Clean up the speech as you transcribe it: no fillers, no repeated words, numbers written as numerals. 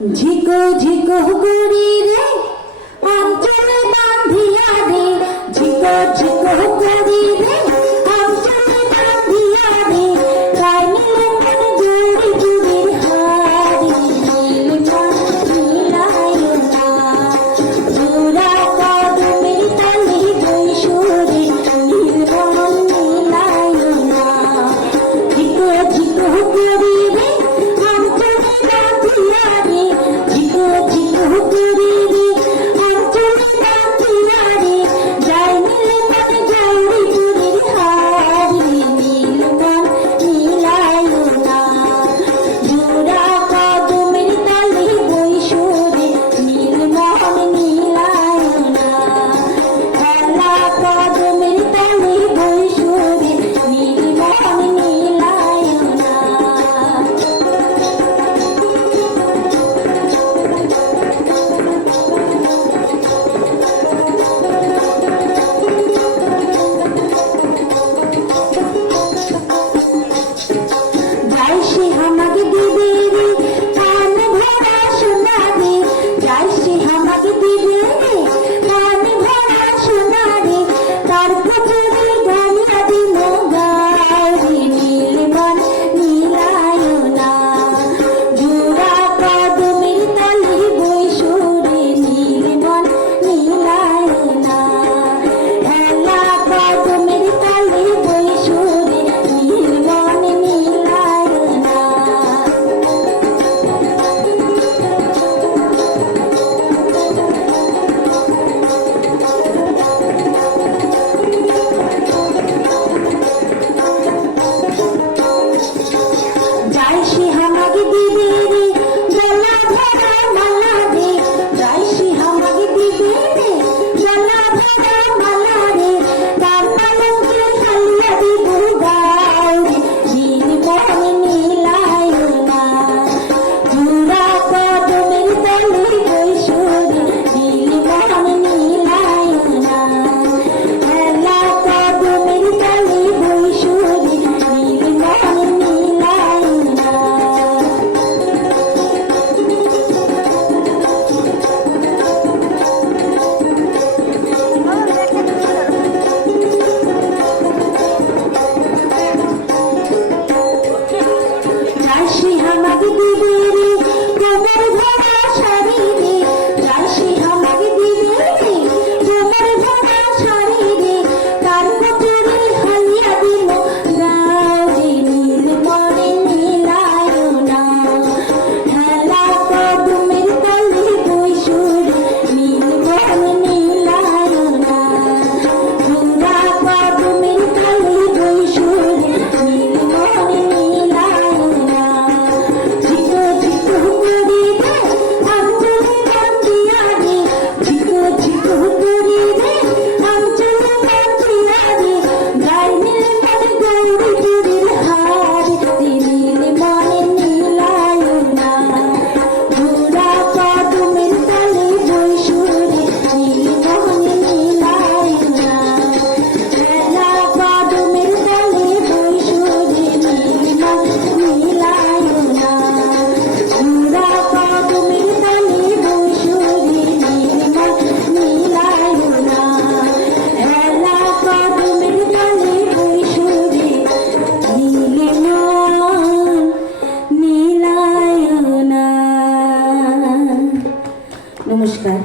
ঝিকো ঝিকো গড়ি রে অঞ্চলে বাঁধিয়া রে, ঝিকো ঝিকো গড়ি রে অঞ্চলে বাঁধিয়া রে, গায়ে নীল মন জুড়ি জুড়ির হারি, নীল মন নীলায় না জোড়া কদমের তালি বৈশুরে, নীল মন নীলায় না। ঝিকো ঝিকো গড়ি রে অঞ্চলে বাঁধিয়া রে, ঝিকো ঝিকো গড়ি রে অঞ্চলে বাঁধিয়া রে, গায়ে নীল মন জুড়ি জুড়ির হারি, নীল মন নীলায় না জোড়া কদমের তালি বৈশুরে, নীল মন নীলায় না। খেলা কদমের তালি বৈশুরে, নীল মন নীলায় না। যাই সে আমাকে দিবে রে কান ভরা সোনা রে, যাই সে আমাকে দিবে রে কান ভরা সোনা রে, তার পুজোরে গানিয়া দিল গায় রে, নীল মন নীলায় না জোড়া কদমের তালি বৈশুরে, নীল মন নীলায় না। হেলা কদমের তালি বৈশুরে, নীল মন নীলায় না। যাই সে আমাকে দিবে রে গলা ভরা মালা রে, যাই সে আমাকে দিবে রে গলা ভরা মালা রে, তার পালঙ্কে হালিয়া দিব গায় রে, নীল মন নীলায় না জোড়া কদমের তালি বৈশুরে, নীল মন নীলায় না। হেলা কদমের তালি বৈশুরে, নীল মন নীলায় না। যাই সে আমাকে দিবে রে কোমর ভরা শাড়ি রে, যাই সে আমাকে দিবে রে কোমর ভরা শাড়ি রে, তার পুজোরে হালিয়া দিল গায় রে, নীল মন নীলায় না। হেলা কদমের তালি বৈশুরে, নীল মন নীলায় না জোড়া কদমের তালি বৈশুরে, নীল মন নীলায় না। ঝিকো ঝিকো গড়ি রে অঞ্চলে বাঁধিয়া রে, ঝিকো ঝিকো গড়ি রে অঞ্চলে বাঁধিয়া রে, গায়ে নীল মন জুড়ি জুড়ির হারি, নীল মন নীলায় না জোড়া কদমের তালি বৈশুরে, নীল মন নীলায় না। হেলা কদমের তালি বৈশুরে, নীল মন নীলায় না জোড়া কদমের তালি বৈশুরে, নীল মন নীলায় না। হেলা কদমের তালি বৈশুরে, নীল মন নীলায় না। নমস্কার।